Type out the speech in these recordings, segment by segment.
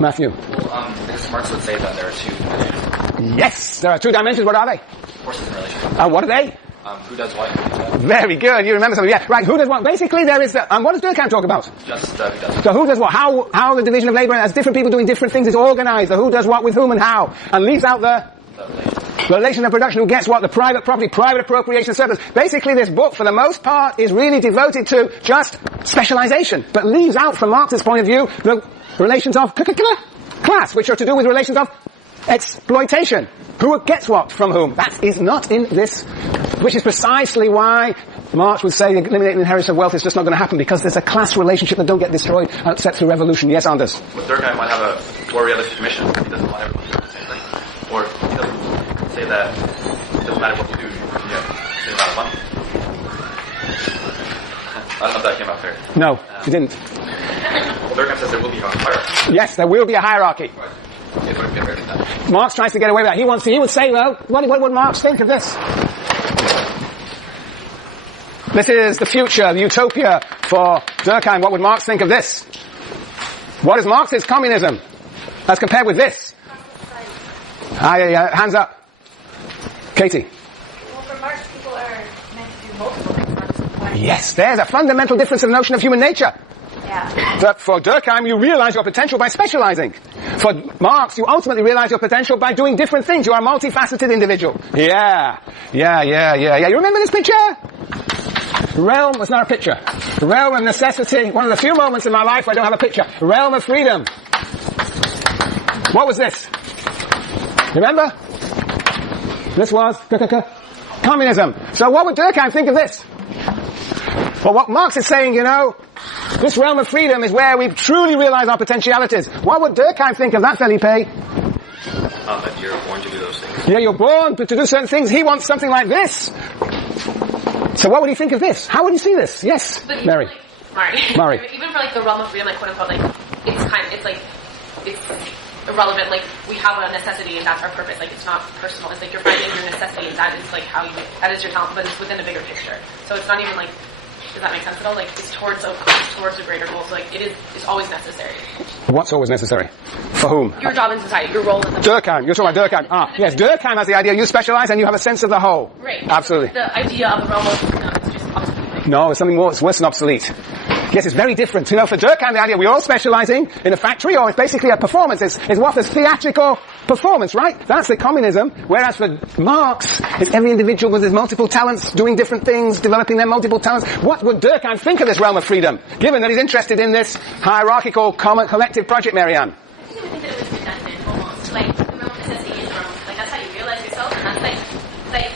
Matthew. Well, because Marx would say that there are two dimensions. Yes, there are two dimensions. What are they? Forces and relations. What are they? Who does what? Who does Very good. You remember something. Yeah, right. Who does what? Basically, there is the, and what does Durkheim talk about? just who does. So who does what? How the division of labor as different people doing different things is organized. The who does what with whom and how. And leaves out the relation of production. Who gets what? The private property, private appropriation surplus. Basically, this book, for the most part, is really devoted to just specialization, but leaves out, from Marx's point of view, the relations of class, which are to do with relations of exploitation. Who gets what from whom? That is not in this, which is precisely why Marx would say eliminating inheritance of wealth is just not going to happen, because there's a class relationship that don't get destroyed except through revolution. Yes, Anders? Well, Durkheim might have a more realistic mission. He doesn't want everyone to do the same thing. Or he doesn't say that it doesn't matter what you do, you get the amount of money. I don't know if that came out fair. No, he didn't. Well, Durkheim says there will be a hierarchy. Yes, there will be a hierarchy. It wouldn't get rid of that. Marx tries to get away with that. He would say, well, what would Marx think of this? This is the future, the utopia for Durkheim. What would Marx think of this? What is Marx's communism as compared with this? Hands up. Katie. Well, for Marx, people are meant to do multiple things. Yes, there's a fundamental difference in the notion of human nature. Yeah. But for Durkheim, you realize your potential by specializing. For Marx, you ultimately realize your potential by doing different things. You are a multifaceted individual. Yeah. You remember this picture? Realm was not a picture. Realm of necessity. One of the few moments in my life where I don't have a picture. Realm of freedom. What was this? Remember? This was communism. So what would Durkheim think of this? Well, what Marx is saying, this realm of freedom is where we truly realize our potentialities. What would Durkheim think of that, Felipe? That you're born to do those things. Yeah, you're born to do certain things. He wants something like this. So what would he think of this? How would he see this? Yes, but Mary. Murray. Even for the realm of freedom, quote unquote, it's irrelevant. We have a necessity, and that's our purpose. It's not personal. It's you're finding your necessity, and that is that is your talent, but it's within a bigger picture. So it's not even does that make sense at all? It's towards a greater goal. So it's always necessary. What's always necessary? For whom? Your job in society, your role in the Durkheim. You're talking about Durkheim. Yes, Durkheim has the idea you specialize and you have a sense of the whole. Right. Absolutely. The idea of the realm of freedom is just obsolete. No, it's something more. It's worse than obsolete. Yes, it's very different. For Durkheim, the idea we're all specializing in a factory, or it's basically a performance. It's what is theatrical performance, right? That's the communism. Whereas for Marx, it's every individual with his multiple talents, doing different things, developing their multiple talents. What would Durkheim think of this realm of freedom, given that he's interested in this hierarchical, common, collective project, Marianne? I think that it was redundant, almost. The realm of necessity is that's how you realize yourself, and that's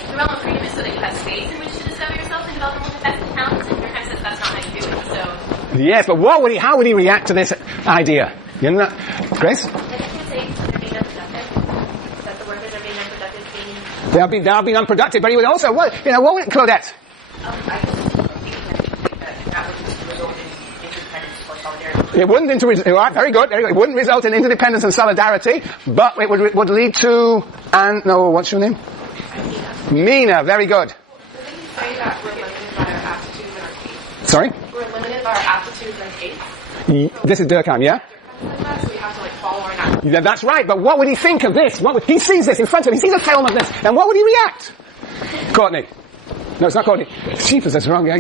the realm of freedom is so that you have space in which to discover yourself and develop your best talents, and Durkheim says that's not how you do it, so... Yes, but how would he react to this idea? Grace? I think he'd say they're being unproductive. That the workers are being unproductive, They are being unproductive, but he would also, what would Claudette? I think that would result in interdependence or solidarity. It wouldn't very good. It wouldn't result in interdependence and solidarity, but it would lead to, what's your name? Mina, very good. Say that we're limited by our aptitudes and our tastes. Sorry? We're limited by our aptitudes and tastes. This is Durkheim, yeah? So we have to follow our natural. Yeah, that's right, but what would he think of this? He sees this in front of him, he sees a film of this, and what would he react? Courtney. No, it's not Courtney. Jeepers, that's wrong. You're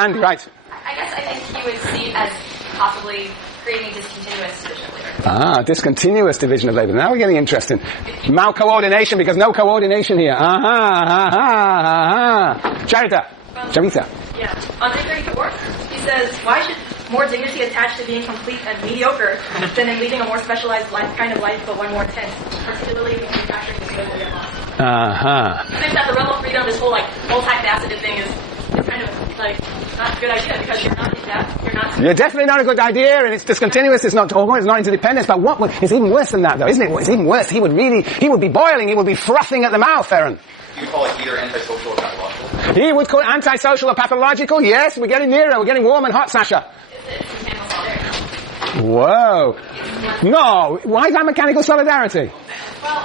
Andy, right? I think he would see it as possibly creating discontinuous division of labor. Discontinuous division of labor. Now we're getting interesting. Malcoordination, because no coordination here. Charita. Yeah. On page 34, he says, why should more dignity attach to being complete and mediocre than in leading a more specialized kind of life, but one more intense, particularly when manufacturing is globally at once? I think that the realm of freedom, this whole multifaceted thing is kind of not a good idea, because you're not in depth, You're definitely not a good idea, and it's discontinuous, it's not interdependence, but it's even worse than that though, isn't it? It's even worse. He would be boiling, he would be frothing at the mouth, Aaron. You call it either antisocial or pathological? He would call it antisocial or pathological, yes, we're getting nearer, we're getting warm and hot, Sasha. Whoa. No, why is that mechanical solidarity? Well,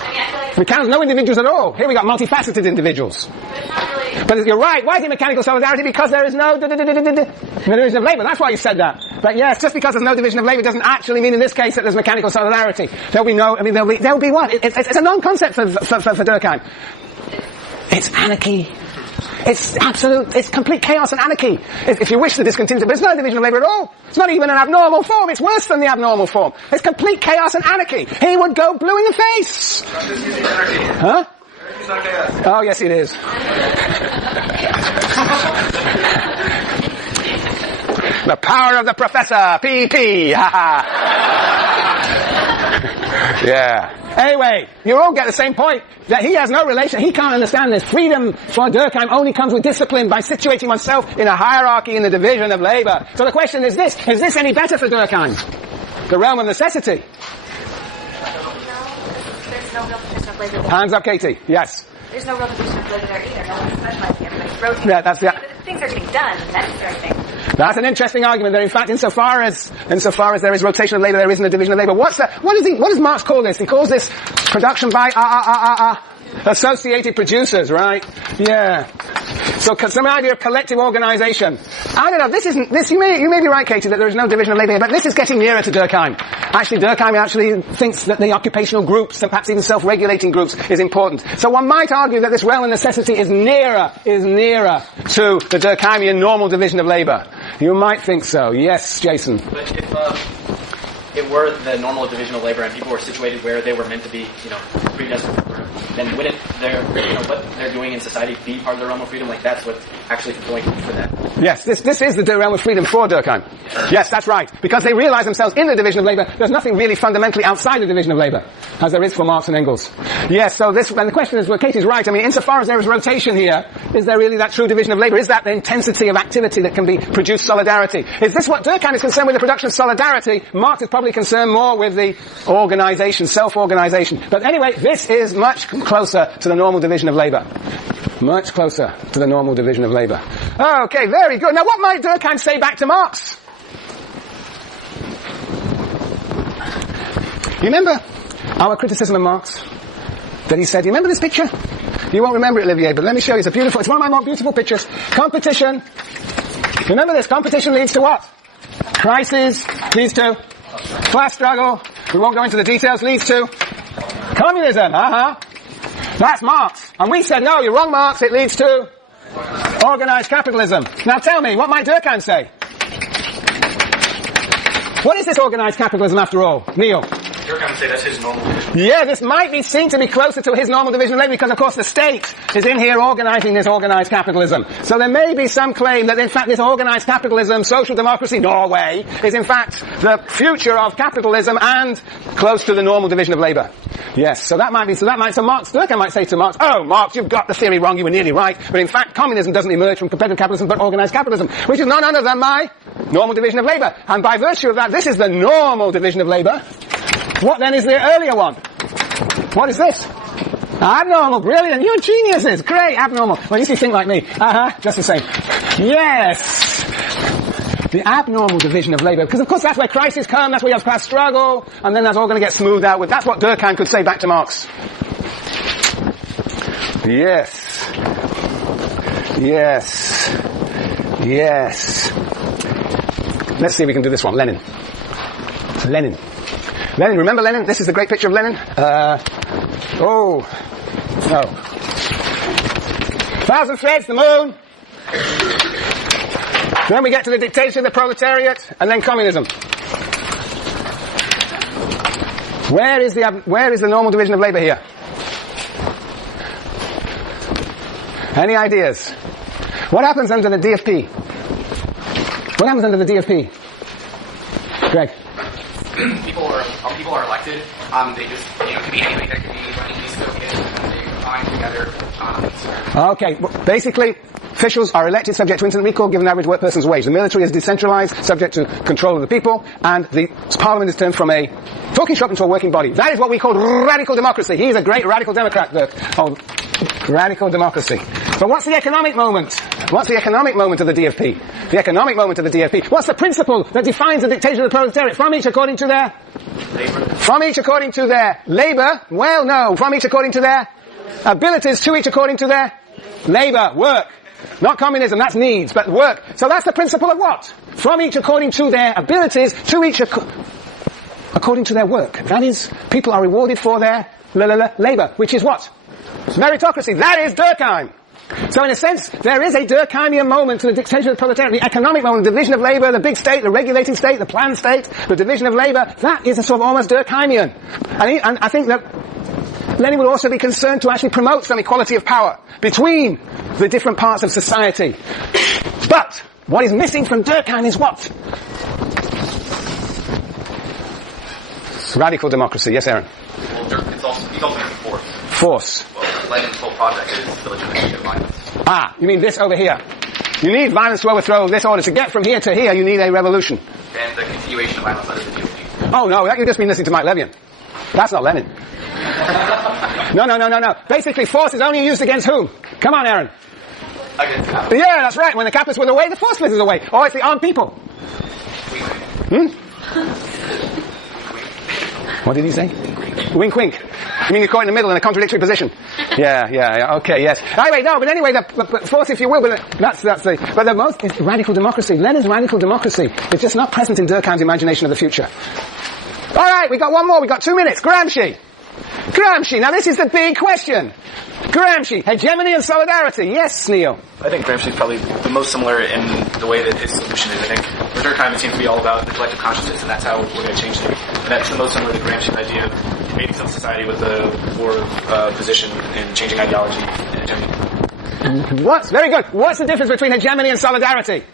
I feel like... No individuals at all. Here we got multifaceted individuals. But it's not really... But you're right, why is it mechanical solidarity? Because there is no division of labor. That's why you said that. But yes, just because there's no division of labor doesn't actually mean in this case that there's mechanical solidarity. There'll be what? It's a non-concept for Durkheim. It's anarchy. It's complete chaos and anarchy. If you wish to discontinue it, but it's not a division of labor at all. It's not even an abnormal form. It's worse than the abnormal form. It's complete chaos and anarchy. He would go blue in the face. Huh? Oh, yes, it is. The power of the professor. PP. Yeah. Anyway, you all get the same point, that he has no relation, he can't understand this. Freedom for Durkheim only comes with discipline by situating oneself in a hierarchy in the division of labor. So the question is this any better for Durkheim? The realm of necessity. There's no real division of labor. Hands up, Katie. Yes. There's no real division of labor there either. No one's specializing. Everybody's rotating. Yeah, that's Things are getting done, necessary things. That's an interesting argument that in fact insofar as there is rotation of labor, there isn't a division of labor. What does Marx call this? He calls this production by associated producers, right? Yeah. So some idea of collective organization. I don't know, you may be right, Katie, that there is no division of labor here, but this is getting nearer to Durkheim. Actually, Durkheim thinks that the occupational groups, and perhaps even self-regulating groups, is important. So one might argue that this realm of necessity is nearer to the Durkheimian normal division of labor. You might think so. Yes, Jason. But if it were the normal division of labor and people were situated where they were meant to be, predestined for freedom, then wouldn't what they're doing in society be part of the realm of freedom? Like that's what's actually going for that. Yes, this is the realm of freedom for Durkheim. Yes, that's right. Because they realize themselves in the division of labor, there's nothing really fundamentally outside the division of labor, as there is for Marx and Engels. Yes, so and the question is, well, Katie's right. I mean, insofar as there is rotation here, is there really that true division of labor? Is that the intensity of activity that can produce solidarity? Is this what Durkheim is concerned with, the production of solidarity? Marx is probably concerned more with the organization, self-organization. But anyway, this is much closer to the normal division of labor. Much closer to the normal division of labor. Okay, very good. Now what might Durkheim say back to Marx? You remember our criticism of Marx? That he said, you remember this picture? You won't remember it, Olivier, but let me show you. It's one of my more beautiful pictures. Competition. Remember this, competition leads to what? Crisis leads to class struggle. We won't go into the details. Leads to communism. That's Marx. And we said, no, you're wrong, Marx. It leads to organized capitalism. Now tell me, what might Durkheim say? What is this organized capitalism after all? Neil? Durkheim would say that's his normal division. Yeah, this might be seen to be closer to his normal division of labor because, of course, the state is in here organizing this organized capitalism. So there may be some claim that, in fact, this organized capitalism, social democracy, Norway, is, in fact, the future of capitalism and close to the normal division of labor. Yes, so Durkheim might say to Marx, oh, Marx, you've got the theory wrong, you were nearly right, but in fact, communism doesn't emerge from competitive capitalism, but organized capitalism, which is none other than my normal division of labor. And by virtue of that, this is the normal division of labor. What then is the earlier one? What is this? Abnormal, brilliant, you're geniuses, great, abnormal. Well, at least you think like me. Just the same. Yes! The abnormal division of labor, because of course that's where crises come, that's where you have class struggle, and then that's all going to get smoothed out with. That's what Durkheim could say back to Marx. Yes. Yes. Yes. Let's see if we can do this one. Lenin. Remember Lenin? This is the great picture of Lenin. No. 1,000 threads, the moon. Then we get to the dictatorship of the proletariat, and then communism. Where is the normal division of labor here? Any ideas? What happens under the DFP? What happens under the DFP? Greg? People are elected. They just, could be anything that could be running these tokens, and they combine together. Okay, well, basically, officials are elected subject to instant recall given average work person's wage. The military is decentralized, subject to control of the people, and the parliament is turned from a talking shop into a working body. That is what we call radical democracy. He is a great radical democrat, radical democracy. But what's the economic moment? What's the economic moment of the DFP? The economic moment of the DFP. What's the principle that defines the dictatorship of the proletariat? From each according to their labor. From each according to their labor? Well, no. From each according to their abilities, to each according to their labor, work. Not communism, that's needs, but work. So that's the principle of what? from each according to their abilities, to each according to their work. That is, people are rewarded for their labor, which is what? Meritocracy. That is Durkheim. So in a sense, there is a Durkheimian moment to the dictatorship of the proletariat, the economic moment, the division of labor, the big state, the regulating state, the planned state, the division of labor. That is a sort of almost Durkheimian. And I think that Lenin would also be concerned to actually promote some equality of power between the different parts of society. But what is missing from Durkheim is what? Radical democracy. Yes, Aaron? Well, he's also using force. Force. Well, Lenin's whole project is the legitimacy of violence. Ah, you mean this over here. You need violence to overthrow this order. To get from here to here, you need a revolution. And the continuation of violence under the DOD. Oh, no, that you've just been listening to Mike Levian. That's not Lenin. No. Basically, force is only used against whom? Come on, Aaron. Against capitalism. Yeah, that's right. When the capitalists were away, the force splitters away. Oh, it's the armed people. What did he say? Wink, wink. You mean you're caught in the middle in a contradictory position? Yeah. Okay, yes. Anyway, the force, if you will, but the most is radical democracy. Lenin's radical democracy is just not present in Durkheim's imagination of the future. All right, we got one more. We got 2 minutes. Gramsci. Now this is the big question. Gramsci, hegemony and solidarity. Yes, Neil. I think Gramsci is probably the most similar in the way that his solution is. I think for Durkheim it seems to be all about the collective consciousness, and that's how we're going to change things. And that's the most similar to Gramsci's idea of creating some society with a war position and changing ideology and hegemony. What? Very good. What's the difference between hegemony and solidarity?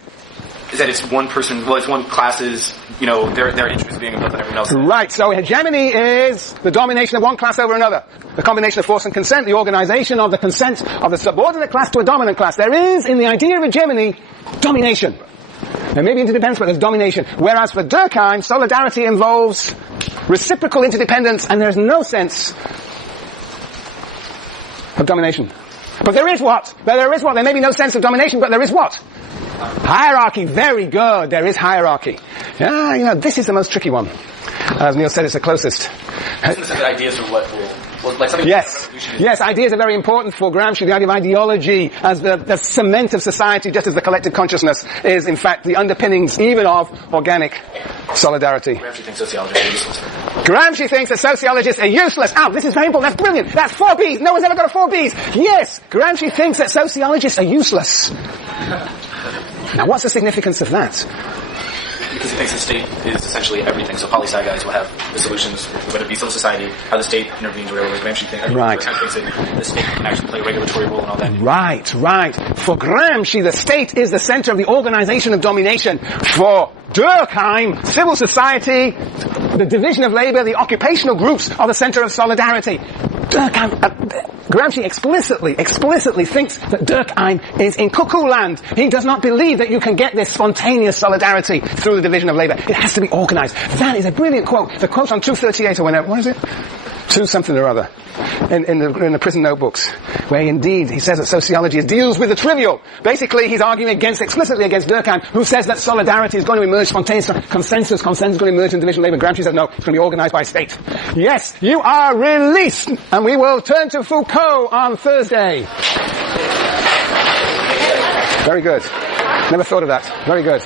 Is that it's one person, well, it's one class's, their interests being above everyone else. Right, so hegemony is the domination of one class over another. The combination of force and consent, the organization of the consent of the subordinate class to a dominant class. There is, in the idea of hegemony, domination. There may be interdependence, but there's domination. Whereas for Durkheim, solidarity involves reciprocal interdependence, and there's no sense of domination. But there is what? There may be no sense of domination, but there is what? Hierarchy. Very good. There is hierarchy. This is the most tricky one. As Neil said, it's the closest. Ideas are what will, like something. Yes, ideas are very important for Gramsci. The idea of ideology as the cement of society, just as the collective consciousness is, in fact, the underpinnings even of organic solidarity. Gramsci thinks sociologists are useless. Gramsci thinks that sociologists are useless. Oh, this is very important. That's brilliant. That's 4 Bs. No one's ever got a 4 Bs. Yes, Gramsci thinks that sociologists are useless. Now, what's the significance of that? Because he thinks the state is essentially everything. So poli-sci guys will have the solutions, whether it be civil society, how the state intervenes, or whatever. Gramsci thinks that the state can actually play a regulatory role and all that. Right. For Gramsci, the state is the center of the organization of domination. For Durkheim, civil society, the division of labor, the occupational groups are the center of solidarity. Gramsci explicitly thinks that Durkheim is in cuckoo land. He does not believe that you can get this spontaneous solidarity through the division of labor. It has to be organized. That is a brilliant quote. The quote on 238 or whenever, what is it? 2 something or other. In the prison notebooks, where indeed he says that sociology deals with the trivial. Basically, he's arguing explicitly against Durkheim, who says that solidarity is going to emerge spontaneous, consensus is going to emerge in division of labor. Gramsci says no, it's going to be organized by state. Yes, you are released, and we will turn to Foucault on Thursday. Very good. Never thought of that. Very good.